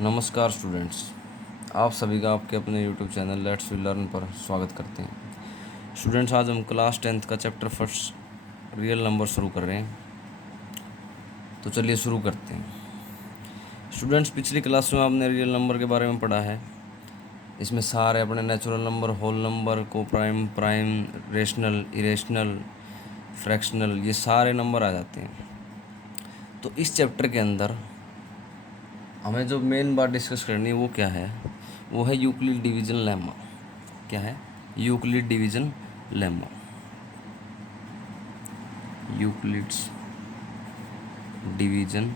नमस्कार स्टूडेंट्स, आप सभी का आपके अपने YouTube channel let's we learn पर स्वागत करते हैं। स्टूडेंट्स, आज हम क्लास 10th का चैप्टर फर्स्ट रियल नंबर शुरू कर रहे हैं। तो चलिए शुरू करते हैं। स्टूडेंट्स, पिछली क्लास में आपने रियल नंबर के बारे में पढ़ा है। इसमें सारे अपने नेचुरल नंबर, होल नंबर, को prime, prime, rational, irrational, fractional, ये सारे नंबर आ जाते हैं। तो इस चैप्टर के अंदर हमें जो मेन बात डिस्कस करनी है वो क्या है? वो है यूक्लिड डिवीजन लेमा। क्या है? Euclid division lemma. Euclid's division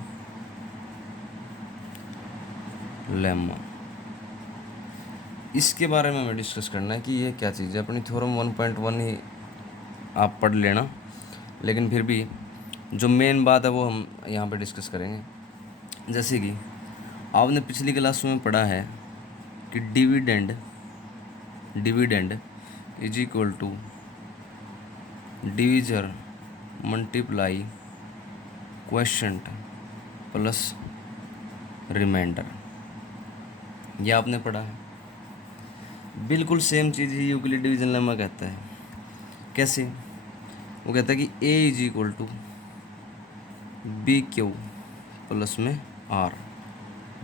lemma, इसके बारे में हमें डिस्कस करना है कि ये क्या चीज़ है। अपनी थ्योरम 1.1 ही आप पढ़ लेना, लेकिन फिर भी जो मेन बात है वो हम यहाँ पे डिस्कस करेंगे। जैसे कि आपने पिछली क्लास में पढ़ा है कि dividend is equal to divisor multiply quotient plus remainder. ये आपने पढ़ा है। बिल्कुल सेम चीज़ ही यूक्लिड डिवीजन लेमा कहता है। कैसे? वो कहता है कि A is equal to B Q plus में R,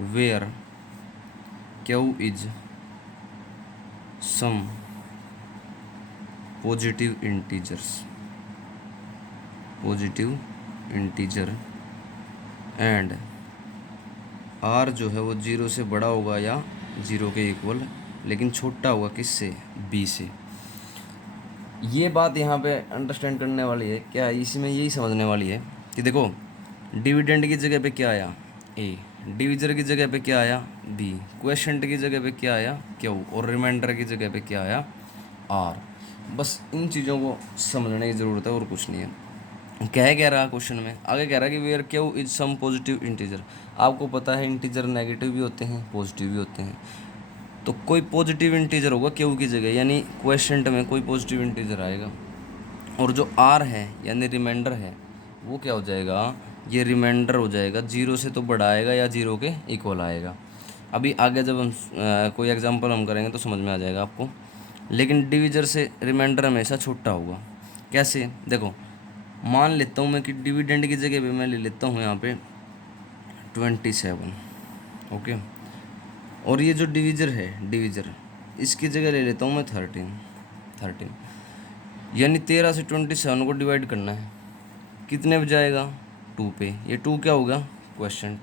where Q is some positive integer and R जो है वो 0 से बड़ा होगा या 0 के इक्वल, लेकिन छोटा होगा किससे? बी से। ये बात यहाँ पे अंडरस्टैंड करने वाली है। क्या इसमें यही समझने वाली है कि देखो, डिविडेंड की जगह पे क्या आया? ए। डिविजर की जगह पे क्या आया? बी। क्वोशिएंट की जगह पे क्या आया? क्यू। और रिमाइंडर की जगह पे क्या आया? आर। बस इन चीज़ों को समझने की ज़रूरत है और कुछ नहीं है। कह रहा क्वेश्चन में आगे कह रहा है कि where Q is some positive integer. आपको पता है इंटीजर नेगेटिव भी होते हैं, पॉजिटिव भी होते हैं। तो कोई पॉजिटिव इंटीजर होगा क्यू की जगह, यानी क्वोशिएंट में कोई पॉजिटिव इंटीजर आएगा। और जो आर है यानी रिमाइंडर है, वो क्या हो जाएगा? ये रिमाइंडर हो जाएगा 0 से तो बड़ा आएगा या 0 के इक्वल आएगा। अभी आगे जब हम कोई एग्जांपल हम करेंगे तो समझ में आ जाएगा आपको। लेकिन डिविजर से रिमाइंडर हमेशा छोटा होगा। कैसे? देखो, मान लेता हूँ मैं कि डिविडेंड की जगह पे मैं ले लेता हूँ यहाँ पे 27। ओके। और ये जो डिविजर इसकी जगह ले लेता हूँ मैं 13। यानी 13 से 27 को डिवाइड करना है। कितने पे जाएगा? 2 पे। ये 2 क्या होगा? क्वोशिएंट।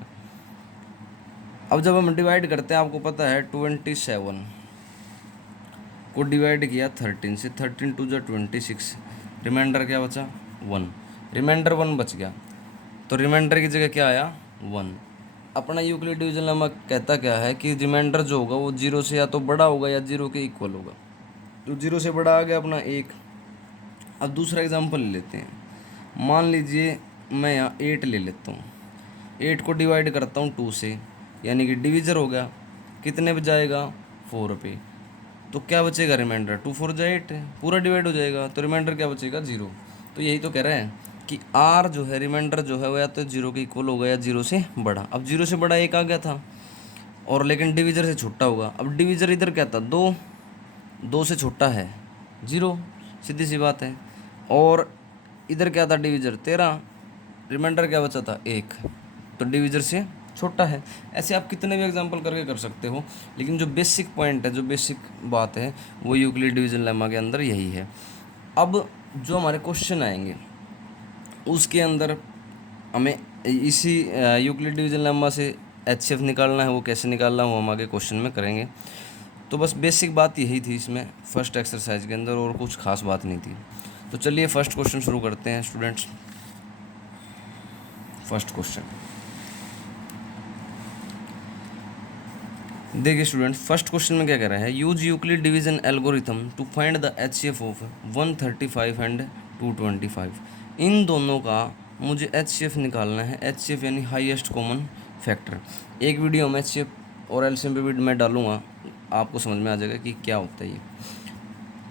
अब जब हम डिवाइड करते हैं, आपको पता है 27 को डिवाइड किया 13 से, 13 2 जा 26, रिमाइंडर क्या बचा? 1। रिमाइंडर 1 बच गया, तो रिमाइंडर की जगह क्या आया? 1। अपना यूक्लिड डिवीजन लेमा कहता क्या है कि रिमाइंडर जो होगा वो 0 से या तो बड़ा होगा या 0 के इक्वल होगा। तो 0 से बड़ा आ गया अपना 1। अब दूसरा एग्जांपल ले लेते हैं। मान लीजिए मैं यहाँ 8 ले लेता हूँ। 8 को डिवाइड करता हूँ 2 से, यानी कि डिविजर हो गया। कितने पे जाएगा? 4 पे। तो क्या बचेगा? रिमाइंडर 2 4 जा 8, पूरा डिवाइड हो जाएगा, तो रिमाइंडर क्या बचेगा? 0। तो यही तो कह रहे हैं कि आर जो है, रिमाइंडर जो है वो या तो 0 के इक्वल होगा या 0 से बड़ा। अब 0 से बड़ा 1 आ गया था, और लेकिन डिविजर से छोटा होगा। अब डिविजर इधर क्या था? 2। 2 से छोटा है 0, सीधी सी बात है। और इधर क्या था? डिविजर 13, रिमाइंडर क्या बचा था? 1, तो डिविजर से छोटा है। ऐसे आप कितने भी एग्जांपल करके कर सकते हो, लेकिन जो बेसिक पॉइंट है, जो बेसिक बात है, वो यूक्लिड डिवीजन लेमा के अंदर यही है। अब जो हमारे क्वेश्चन आएंगे उसके अंदर हमें इसी यूक्लिड डिवीजन लेमा से एचसीएफ निकालना है। वो कैसे निकालना है वो हम आगे क्वेश्चन में करेंगे। तो बस बेसिक बात यही थी इसमें फर्स्ट एक्सरसाइज के अंदर, और कुछ खास बात नहीं थी। तो चलिए फर्स्ट क्वेश्चन शुरू करते हैं स्टूडेंट्स। फर्स्ट क्वेश्चन देखिए स्टूडेंट्स, फर्स्ट क्वेश्चन में क्या कह रहा है? Use Euclid division algorithm to find the HCF of 135 and 225। इन दोनों का मुझे एचसीएफ निकालना है। एचसीएफ यानी हाईएस्ट कॉमन फैक्टर। एक वीडियो में एचसीएफ और एलसीएम पे भी मैं डालूंगा, आपको समझ में आ जाएगा कि क्या होता है ये।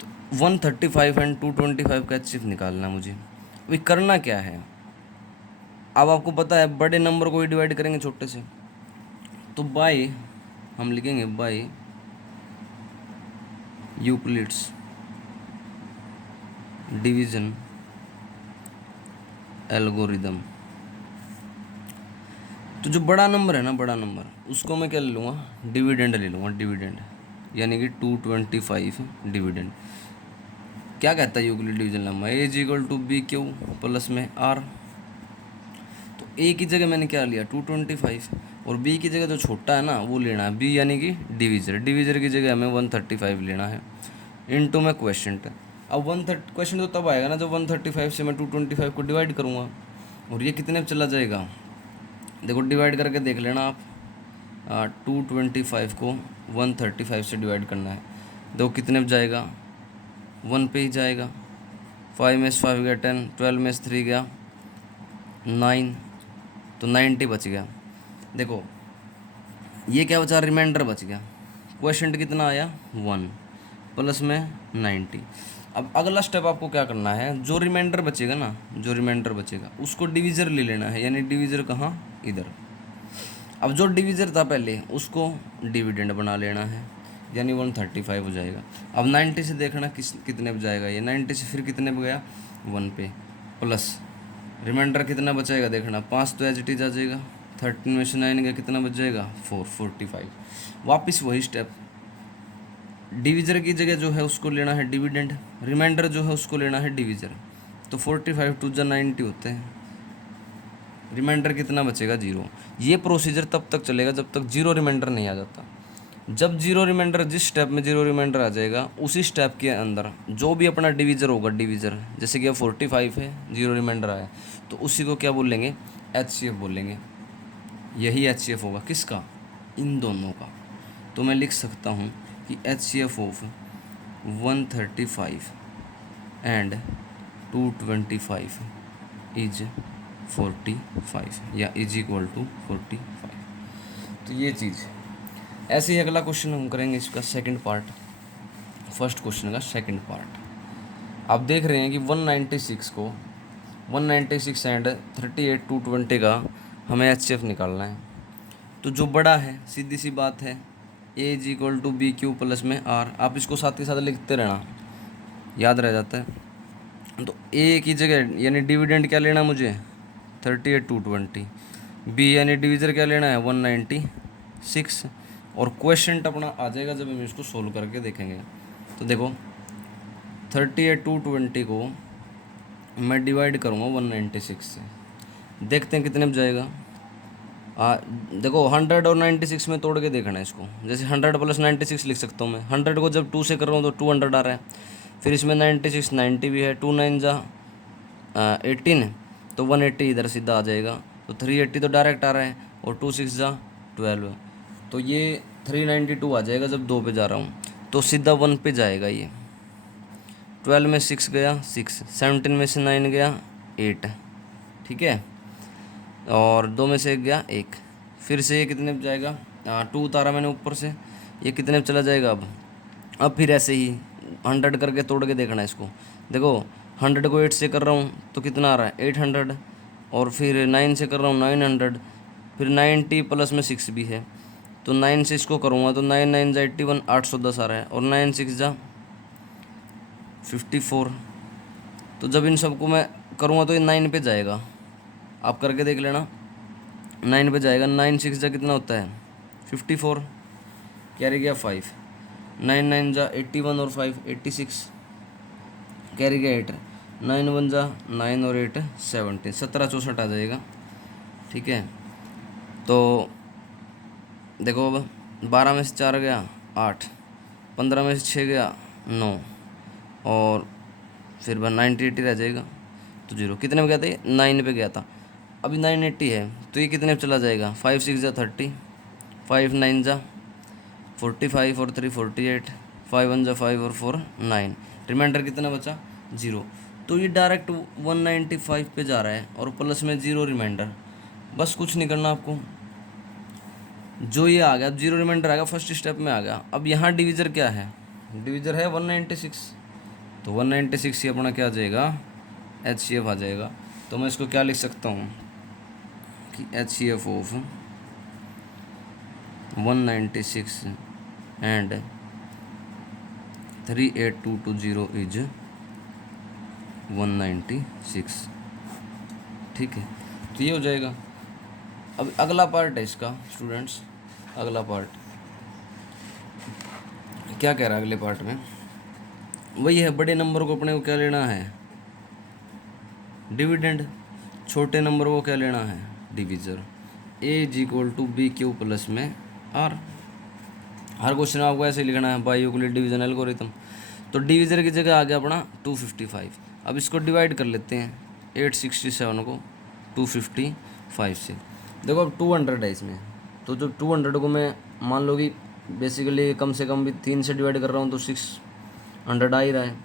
तो 135 एंड 225 का एचसीएफ निकालना है मुझे। अभी करना क्या है? अब आपको पता है बड़े नंबर को ही डिवाइड करेंगे छोटे से। तो बाय हम लिखेंगे बाय यूक्लिड्स डिवीजन एल्गोरिदम। तो जो बड़ा नंबर है ना, बड़ा नंबर, उसको मैं क्या ले लूँगा, डिविडेंड ले लूँगा, डिविडेंड, यानी कि 225 डिविडेंड। क्या कहता है Euclid division lemma, A is equal to B Q plus में आर। तो ए की जगह मैंने क्या लिया 225, और बी की जगह जो छोटा है ना वो लेना है, बी यानी कि डिवीजर, डिवीजर की जगह हमें 135 लेना है इनटू में क्वेश्चन। अब 130 क्वेश्चन तो तब आएगा ना जब 135 से मैं 225 को डिवाइड करूँगा, और ये कितने में चला जाएगा, देखो डिवाइड करके देख लेना आप। 225 को 135 से डिवाइड करना है, देखो कितने में जाएगा, 1 पे ही जाएगा। 5 में से 5 गया 10, 12 में से 3 गया 9, तो 90 बच गया। देखो ये क्या बचा, रिमाइंडर बच गया। क्वेश्चन कितना आया 1 प्लस में 90। अब अगला स्टेप आपको क्या करना है, जो रिमाइंडर बचेगा ना, जो रिमाइंडर बचेगा उसको डिवीज़र ले लेना है, यानी डिवीज़र कहाँ, इधर। अब जो डिवीज़र था पहले उसको डिविडेंड बना लेना है, यानी 135 हो जाएगा। अब 90 से देखना कितने पे जाएगा, ये 90 से फिर कितने पे गया 1 पे, प्लस रिमाइंडर कितना बचेगा देखना, 5 तो एज इट इज आ जाएगा, 13 में से 9 का कितना बच जाएगा 45। वापस वही स्टेप, डिवीज़र की जगह जो है उसको लेना है डिविडेंड, रिमाइंडर जो है उसको लेना है डिवीज़र। तो 45 2 जा 90 होते हैं, रिमाइंडर कितना बचेगा 0। ये प्रोसीजर तब तक चलेगा जब तक 0 रिमाइंडर नहीं आ जाता। जब 0 रिमाइंडर, जिस स्टेप में 0 रिमाइंडर आ जाएगा उसी स्टेप के अंदर जो भी अपना डिवीज़र होगा, डिवीज़र जैसे कि अब 45 है 0 रिमाइंडर आया, तो उसी को क्या बोलेंगे, HCF बोलेंगे। यही HCF होगा किसका, इन दोनों का। तो मैं लिख सकता हूँ कि HCF ऑफ 135 एंड 225 इज 45 या इज इक्वल टू 45। तो ये चीज़ ऐसे ही अगला क्वेश्चन हम करेंगे इसका सेकंड पार्ट, फर्स्ट क्वेश्चन का सेकंड पार्ट। आप देख रहे हैं कि 196 को 196 एंड 38 220 का हमें HCF निकालना है। तो जो बड़ा है सीधी सी बात है, A is equal to B Q plus में आर, आप इसको साथ ही साथ लिखते रहना, याद रह जाता है। तो ए की जगह यानी डिविडेंड क्या लेना मुझे 38 220, बी यानी डिवीज़र क्या लेना है 196, और क्वेश्चन अपना आ जाएगा जब हम इसको सोल्व करके देखेंगे। तो देखो 38 220 को मैं डिवाइड करूँगा 196 से, देखते हैं कितने में जाएगा। देखो 100 और 96 में तोड़ के देखना है इसको, जैसे 100 प्लस 96 लिख सकता हूँ मैं। 100 को जब 2 से कर रहा हूँ तो 200 आ रहा है, फिर इसमें 96 90 भी है, 2 9 जा 18, तो 180 इधर सीधा आ जाएगा, तो 380 तो डायरेक्ट आ रहा है, और 2 6 जा 12, तो ये 392 आ जाएगा जब 2 पे जा रहा हूँ, तो सीधा 1 पे जाएगा ये। 12 में 6 गया 6, 17 में से 9 गया 8, ठीक है, और 2 में से 1 गया 1, फिर से ये कितने पे जाएगा, 2 उतारा मैंने ऊपर से, ये कितने पे चला जाएगा अब फिर ऐसे ही 100 करके तोड़ के देखना है इसको। देखो 100 को 8 से कर रहा हूँ तो कितना आ रहा है 800, और फिर 9 से कर रहा हूँ 900, फिर 90 प्लस में 6 भी है, तो 9 से इसको करूँगा तो 9 9 जा 81, 810 आ रहा है, और 9 6 जा 54, तो जब इन सबको मैं करूँगा तो ये 9 पे जाएगा, आप करके देख लेना 9 पे जाएगा। 9 6 जा कितना होता है 54, कैरी गया 5, 9 9 जा 81 और 5 86, कैरी गया 8, 9 1 जा 9 और 8 17, 17 64 आ जाएगा, ठीक है। तो देखो अब 12 में से 4 गया 8, 15 में से 6 गया 9, और फिर 90 80 रह जाएगा, तो 0 कितने में गया था ये 9 पे गया था, अभी 980 है, तो ये कितने पे चला जाएगा 5 6 जा 30, 5 9 जा 45 और 3 48, 5 1 जा 5 और 4 9, रिमाइंडर कितना बचा 0। तो ये डायरेक्ट 195 पे जा रहा है, और प्लस में 0 रिमाइंडर, बस कुछ नहीं करना आपको, जो ये आ गया 0 रिमाइंडर आ गया, फर्स्ट स्टेप में आ गया। अब यहाँ डिवीज़र क्या है, डिवीज़र है 196, तो 196 ही अपना क्या आ जाएगा HCF आ जाएगा। तो मैं इसको क्या लिख सकता हूँ कि HCF ऑफ 196 एंड 38220 इज 196। ठीक है, तो ये हो जाएगा। अब अगला पार्ट है इसका स्टूडेंट्स, अगला पार्ट क्या कह रहा है अगले पार्ट में, वही है बड़े नंबर को अपने को क्या लेना है, डिविडेंड। छोटे नंबर को क्या लेना है, divisor. A is equal to B Q plus में आर। हर क्वेश्चन में आपको ऐसे ही लिखना है बाय यूक्लिड डिवीजन एल्गोरिथम। तो डिविजर की जगह आ गया अपना 255। अब इसको डिवाइड कर लेते हैं 867 को 255 से। देखो अब 200 है इसमें, तो जो 200 को मैं मान लो कि बेसिकली कम से कम भी 3 से डिवाइड कर रहा हूँ तो 600 आ ही रहा है,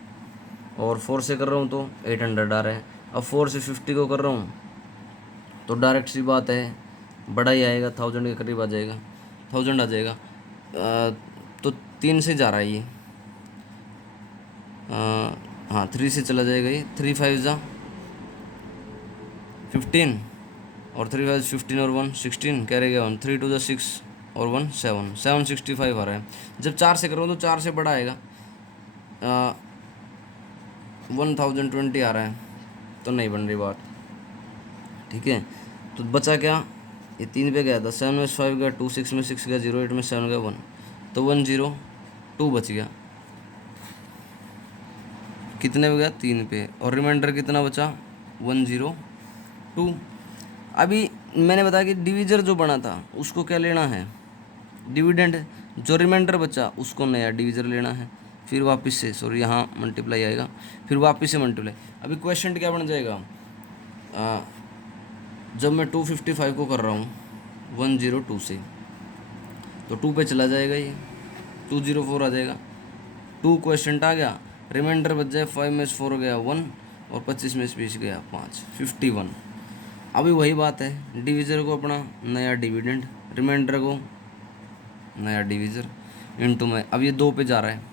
और 4 से कर रहा हूँ तो 800 आ रहा है। अब 4 से 50 को कर रहा हूँ तो डायरेक्ट सी बात है बड़ा ही आएगा, 1000 के करीब आ जाएगा, 1000 आ जाएगा। तो 3 से जा रहा है ये, हाँ 3 से चला जाएगा ये। 3 5 जा 15 और 3 5 15 और 1 16 कह रहे 1, 3 2 जा 6 और 1 7 765 आ रहा है। जब 4 से करो तो 4 से बड़ा आएगा, 1020 आ रहा है, तो नहीं बन रही बात। ठीक है, तो बचा क्या, ये 3 पे गया था, 7 में 5 गया, 2 6 में 6 गया, 0 8 में 7 गया 1, तो 102 बच गया। कितने पे गया, 3 पे, और रिमाइंडर कितना बचा 102। अभी मैंने बताया कि डिविजर जो बना था उसको क्या लेना है, डिविडेंड। जो रिमाइंडर बचा उसको नया डिविजर लेना है, फिर वापस से सॉरी यहाँ मल्टीप्लाई आएगा, फिर वापस से मल्टीप्लाई। अभी क्वेश्चन क्या बन जाएगा, जब मैं 255 को कर रहा हूँ 102 से, तो 2 पे चला जाएगा ये, 204 आ जाएगा। 2 क्वेश्चन आ गया, रिमाइंडर बच जाए 5 में 4 गया 1 और 25 में 20 गया 5, 51। अभी वही बात है, डिविजर को अपना नया डिविडेंड, रिमाइंडर को नया डिविजर इनटू में। अब ये 2 पे जा रहा है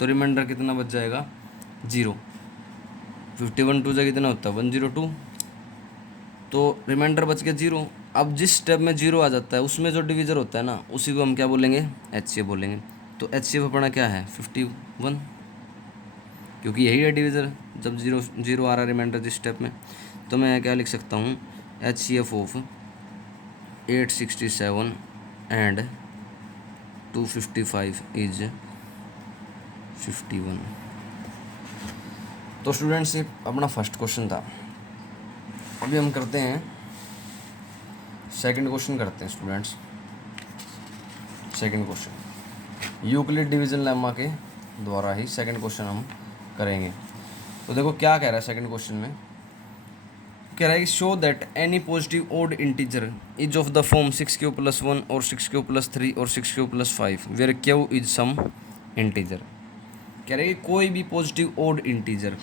तो रिमाइंडर कितना बच जाएगा 0। 51 2 जा कितना होता है 102, तो रिमाइंडर बच गया 0। अब जिस स्टेप में 0 आ जाता है उसमें जो डिविजर होता है ना उसी को हम क्या बोलेंगे, HCF बोलेंगे। तो HCF अपना क्या है 51, क्योंकि यही है डिविजर जब 0 आ रहा है रिमाइंडर जिस स्टेप में। तो मैं क्या लिख सकता हूँ, HCF ऑफ 867 एंड 255 इज 51। तो स्टूडेंट्स ये अपना फर्स्ट क्वेश्चन था। अभी हम करते हैं सेकंड क्वेश्चन, करते हैं students second question. Euclid division lemma के द्वारा ही सेकंड क्वेश्चन हम करेंगे। तो देखो क्या कह रहा है सेकंड क्वेश्चन में, कह रहा है कि show that any positive odd integer is of the form 6q + 1 और 6q + 3 और 6q + 5 where q is some integer. कह रहे हैं कि कोई भी पॉजिटिव ओड इंटीजर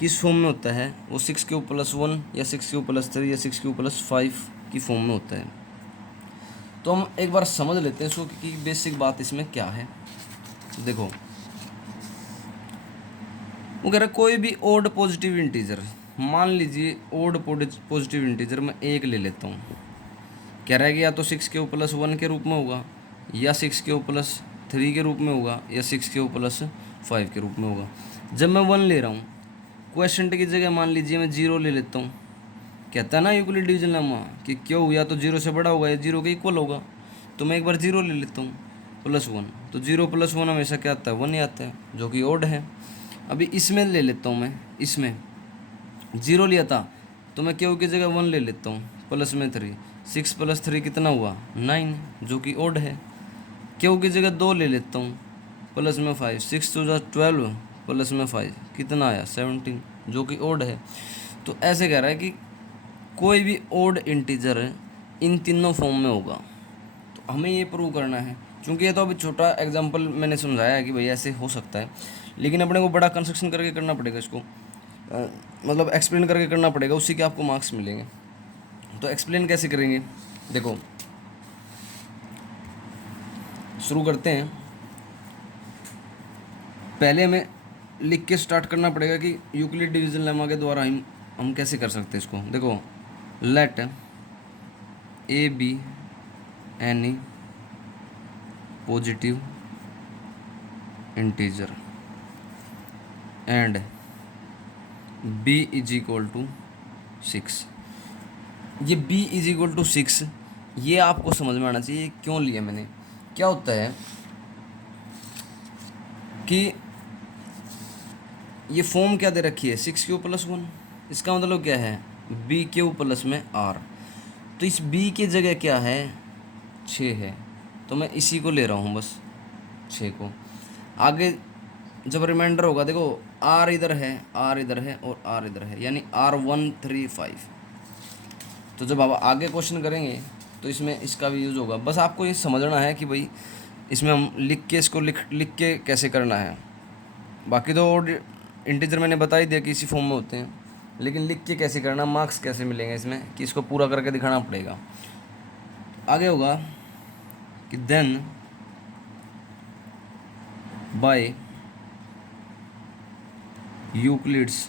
किस फॉर्म में होता है, वो 6q + 1 या 6q + 3 या 6q + 5 की फॉर्म में होता है। तो हम एक बार समझ लेते हैं इसको कि बेसिक बात इसमें क्या है। देखो वो कह रहा है कोई भी ओड पॉजिटिव इंटीजर, मान लीजिए ओड पॉजिटिव इंटीजर मैं 1 ले लेता हूँ। कह रहा है कि या तो 6q + 1 के रूप में होगा, या 6q + 3 के रूप में होगा, या 6q + 5 के रूप में होगा। जब मैं 1 ले रहा हूँ, क्वेश्चन की जगह मान लीजिए मैं 0 ले लेता हूँ। कहता है ना यूक्लिड डिवीजन लेमा कि क्यों या तो 0 से बड़ा होगा या 0 के इक्वल होगा। तो मैं एक बार 0 ले लेता हूँ +1, तो 0 + 1 हमेशा क्या आता है 1 ही आता है, जो कि ओड है। अभी इसमें ले लेता हूँ मैं, इसमें 0 लिया था तो मैं क्यों की जगह 1 ले लेता हूँ, प्लस में 3, 6 + 3 कितना हुआ 9, जो कि ओड है। क्यों की जगह 2 ले लेता हूँ, प्लस में 5, 6 2 जा 12 प्लस में 5 कितना आया 17, जो कि ओड है। तो ऐसे कह रहा है कि कोई भी ओड इंटीजर इन तीनों फॉर्म में होगा। तो हमें ये प्रूव करना है, क्योंकि ये तो अभी छोटा एग्जांपल मैंने समझाया है कि भाई ऐसे हो सकता है, लेकिन अपने को बड़ा कंस्ट्रक्शन करके करना पड़ेगा इसको, मतलब एक्सप्लेन करके करना पड़ेगा, उसी के आपको मार्क्स मिलेंगे। तो एक्सप्लेन कैसे करेंगे, देखो शुरू करते हैं। पहले हमें लिख के स्टार्ट करना पड़ेगा कि यूक्लिड डिवीजन लेमा के द्वारा हम कैसे कर सकते हैं इसको। देखो let A be any positive integer and b is equal to 6। ये b इज इक्वल टू 6 ये आपको समझ में आना चाहिए क्यों लिया मैंने। क्या होता है कि ये फॉर्म क्या दे रखी है 6q+1, इसका मतलब क्या है bq प्लस में r। तो इस b की जगह क्या है 6 है, तो मैं इसी को ले रहा हूँ बस 6 को। आगे जब रिमाइंडर होगा देखो r इधर है, r इधर है और r इधर है, यानी r135। तो जब आप आगे क्वेश्चन करेंगे तो इसमें इसका भी यूज़ होगा। बस आपको ये समझना है कि भाई इसमें हम लिख के इसको लिख के कैसे करना है। बाकी तो इंटीजर मैंने बता ही दिया कि इसी फॉर्म में होते हैं, लेकिन लिख के कैसे करना, मार्क्स कैसे मिलेंगे इसमें कि इसको पूरा करके दिखाना पड़ेगा। आगे होगा कि then by Euclid's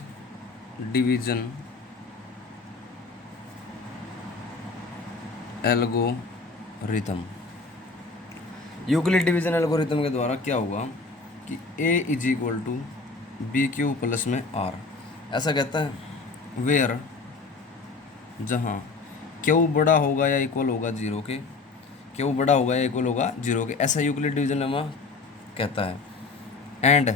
division algorithm. Euclid division algorithm के द्वारा क्या होगा कि a is equal to B Q plus में r। ऐसा कहता है वेयर जहाँ q बड़ा होगा या इक्वल होगा 0 के, q बड़ा होगा या इक्वल होगा 0 के, ऐसा यूक्लिड डिवीजन लेमा कहता है। And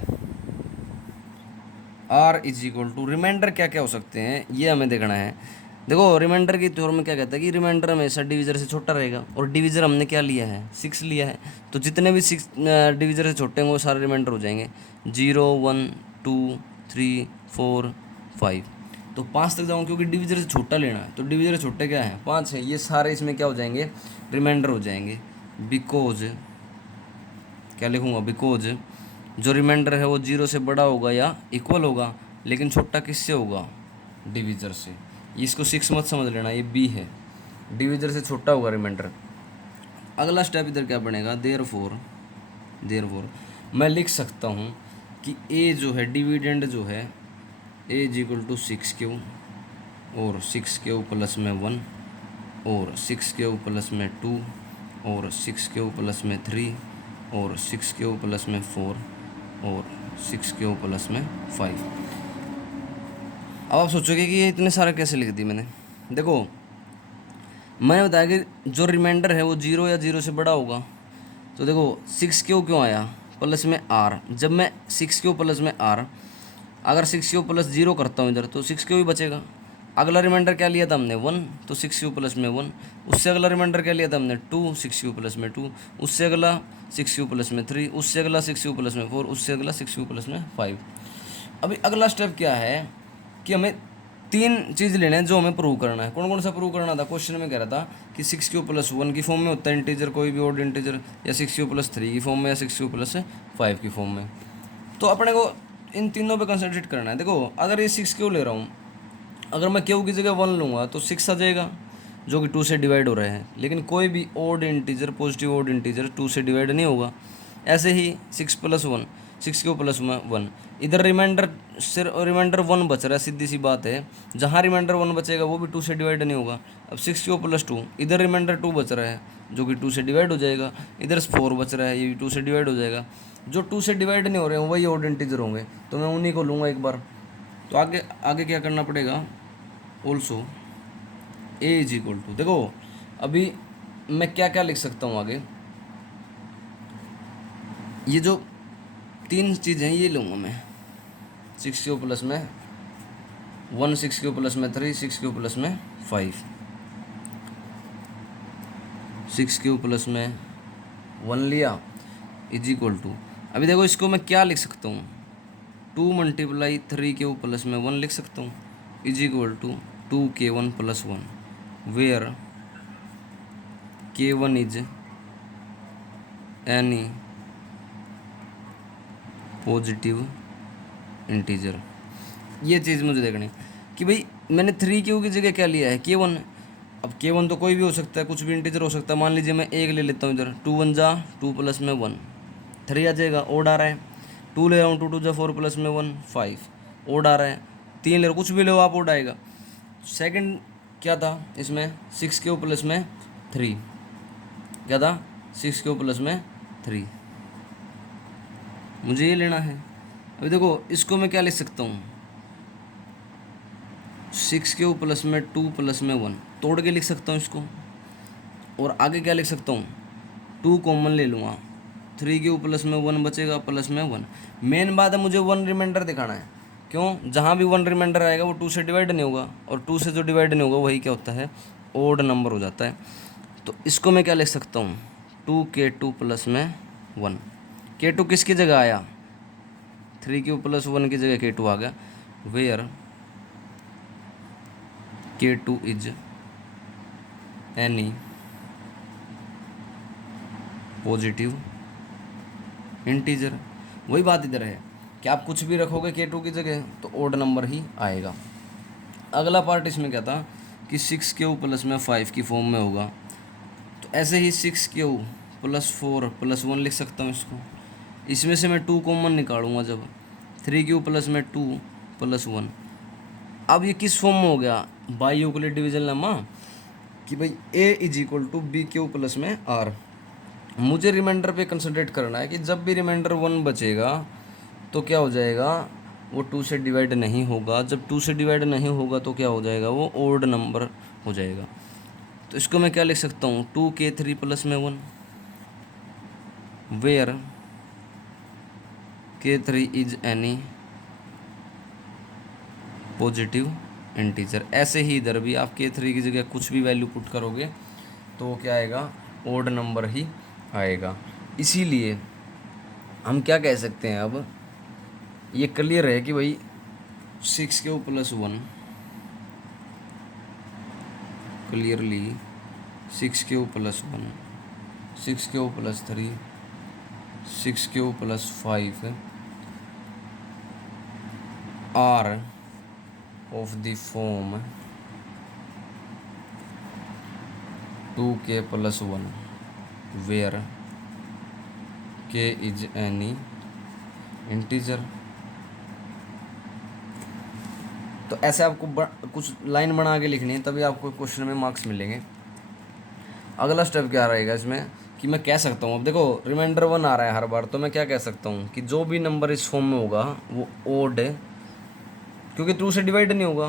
r is equal to remainder क्या क्या हो सकते हैं ये हमें देखना है। देखो रिमाइंडर की थ्योरम में क्या कहता है कि रिमाइंडर हमेशा डिविजर से छोटा रहेगा, और डिविजर हमने क्या लिया है 6 लिया है, तो जितने भी 6 डिविजर से छोटे होंगे वो सारे रिमाइंडर हो जाएंगे 0 1 2 3 4 5। तो 5 तक जाऊँ क्योंकि डिविजर से छोटा लेना है, तो डिविजर से छोटे क्या है 5 है, ये सारे इसमें क्या हो जाएंगे रिमाइंडर हो जाएंगे। बिकॉज क्या लिखूँगा बिकॉज जो रिमाइंडर है वो 0 से बड़ा होगा या इक्वल होगा, लेकिन छोटा किससे होगा डिविजर से। इसको 6 मत समझ लेना, ये b है, डिविजर से छोटा होगा रिमाइंडर। अगला स्टेप इधर क्या बनेगा देयरफॉर मैं लिख सकता हूँ कि a जो है डिविडेंड जो है a is equal to 6q और 6q प्लस में 1 और 6q प्लस में 2 और 6q प्लस में 3 और 6q प्लस में 4 और 6q प्लस में 5। अब आप सोचोगे कि ये इतने सारे कैसे लिख दी मैंने। देखो मैंने बताया कि जो रिमाइंडर है वो 0 या 0 से बड़ा होगा, तो देखो 6q क्यों आया प्लस में r। जब मैं 6q प्लस में r अगर 6q प्लस 0 करता हूँ इधर तो 6q ही बचेगा। अगला रिमाइंडर क्या लिया था हमने 1, तो 6q प्लस में 1। उससे अगला रिमाइंडर क्या लिया था हमने 2, 6q प्लस में 2। उससे अगला 6q प्लस में 3। उससे अगला 6q प्लस में 4। उससे अगला 6q प्लस में 5। अभी अगला स्टेप क्या है कि हमें 3 चीज़ लेने हैं जो हमें प्रूव करना है। कौन कौन सा प्रूव करना था, क्वेश्चन में कह रहा था कि 6q प्लस 1 की फॉर्म में होता है इंटीजर कोई भी ऑड इंटीजर, या 6q प्लस 3 की फॉर्म में, या 6q प्लस 5 की फॉर्म में। तो अपने को इन तीनों पे कंसंट्रेट करना है। देखो अगर ये 6q ले रहा हूँ, अगर मैं q की जगह 1 लूँगा तो 6 आ जाएगा जो कि 2 से डिवाइड हो रहे हैं, लेकिन कोई भी odd integer positive odd integer 2 से डिवाइड नहीं होगा। ऐसे ही 6 प्लस 1 6q प्लस 1, इधर रिमाइंडर सिर्फ रिमाइंडर 1 बच रहा है, सीधी सी बात है। जहाँ रिमाइंडर 1 बचेगा वो भी 2 से डिवाइड नहीं होगा। अब 6q प्लस 2 इधर रिमाइंडर 2 बच रहा है जो कि 2 से डिवाइड हो जाएगा। इधर 4 बच रहा है ये भी 2 से डिवाइड हो जाएगा। जो 2 से डिवाइड नहीं हो रहे हैं वही ऑड इंटीजर होंगे, तो मैं उन्हीं को लूँगा एक बार। तो आगे आगे क्या करना पड़ेगा also a is equal to, देखो अभी मैं क्या क्या लिख सकता हूँ आगे। ये जो 3 चीज़ें ये लूँगा मैं 6q प्लस में 1, 6q प्लस में 3, 6q प्लस में 5। 6q प्लस में 1 लिया इज इक्वल टू, अभी देखो इसको मैं क्या लिख सकता हूँ 2 मल्टीप्लाई 3q प्लस में 1 लिख सकता हूँ is equal to 2k1 plus 1 where k1 is any positive integer. ये चीज़ मुझे देखनी कि भाई मैंने 3q की जगह क्या लिया है k1। अब k1 तो कोई भी हो सकता है, कुछ भी इंटीजर हो सकता है। मान लीजिए मैं 1 ले लेता हूँ इधर, 2 1 जा 2 प्लस में 1 3 आ जाएगा, ओड आ रहा है। 2 ले रहा हूँ 2 2 जा 4 प्लस में 1 5 ओड आ रहा है। 3 ले रहा, कुछ भी ले आप ओड आएगा। सेकंड क्या था इसमें 6q प्लस में 3, क्या था, 6 प्लस में 3, मुझे ये लेना है। अभी देखो इसको मैं क्या लिख सकता हूँ, 6 प्लस में 2 प्लस में 1, तोड़ के लिख सकता हूँ इसको। और आगे क्या लिख सकता हूँ, 2 कॉमन ले लूँगा, 3 प्लस में 1 बचेगा, प्लस में 1। मेन बात है मुझे 1 रिमाइंडर दिखाना है। क्यों, जहाँ भी 1 रिमाइंडर आएगा वो 2 से डिवाइड नहीं होगा, और 2 से जो डिवाइड नहीं होगा वही क्या होता है, ओड नंबर हो जाता है। तो इसको मैं क्या लिख सकता हूँ, 2k2 प्लस में 1। k2 किसकी जगह आया, 3 प्लस 1 की जगह k2 आ गया। Where k2 is any positive integer. वही बात इधर है कि आप कुछ भी रखोगे k2 की जगह तो ओड नंबर ही आएगा। अगला पार्ट इसमें क्या था कि 6k प्लस में 5 की फॉर्म में होगा, तो ऐसे ही 6k प्लस 4 प्लस 1 लिख सकता हूँ इसको। इसमें से मैं 2 कॉमन निकालूंगा जब, 3k प्लस में 2 प्लस 1। अब ये किस फॉर्म में हो गया, बाई यूक्लिड डिवीजन लेमा, कि भाई a is equal to B Q plus में r। मुझे रिमाइंडर पे कंसंट्रेट करना है कि जब भी रिमाइंडर 1 बचेगा तो क्या हो जाएगा, वो 2 से डिवाइड नहीं होगा। जब 2 से डिवाइड नहीं होगा तो क्या हो जाएगा, वो ओड नंबर हो जाएगा। तो इसको मैं क्या लिख सकता हूँ, 2k3 प्लस में 1, where k3 is any positive integer. ऐसे ही इधर भी आप k3 की जगह कुछ भी वैल्यू पुट करोगे तो वो क्या आएगा, ओड नंबर ही आएगा। इसीलिए हम क्या कह सकते हैं, अब ये क्लियर है कि भाई 6k plus 1, clearly 6k plus 1, 6k plus 3, 6k plus 5 are of the form 2k plus 1 where k is any integer। तो ऐसे आपको कुछ लाइन बना के लिखनी है, तभी आपको क्वेश्चन में मार्क्स मिलेंगे। अगला स्टेप क्या रहेगा इसमें कि मैं कह सकता हूँ, अब देखो रिमाइंडर 1 आ रहा है हर बार, तो मैं क्या कह सकता हूँ कि जो भी नंबर इस फॉर्म में होगा वो ओड है, क्योंकि 2 से डिवाइड नहीं होगा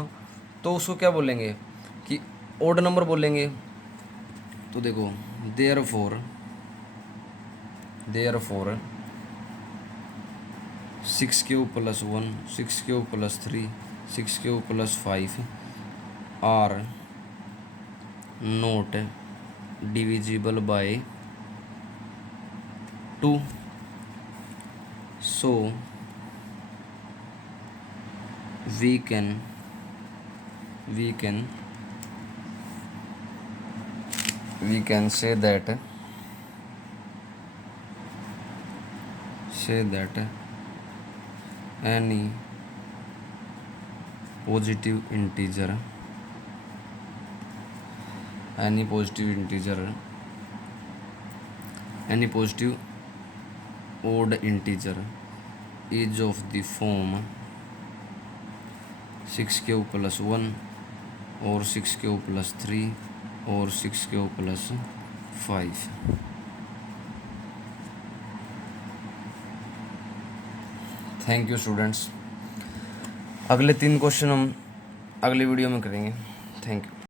तो उसको क्या बोलेंगे कि ओड नंबर बोलेंगे। तो देखो therefore 6k plus 1, 6k plus 3, 6k plus 5 are not divisible by 2। So we can say that any positive integer any positive odd integer is of the form 6k plus 1 और 6k plus 3 और 6k plus 5। Thank you students. अगले 3 question हम अगले video में करेंगे। Thank you.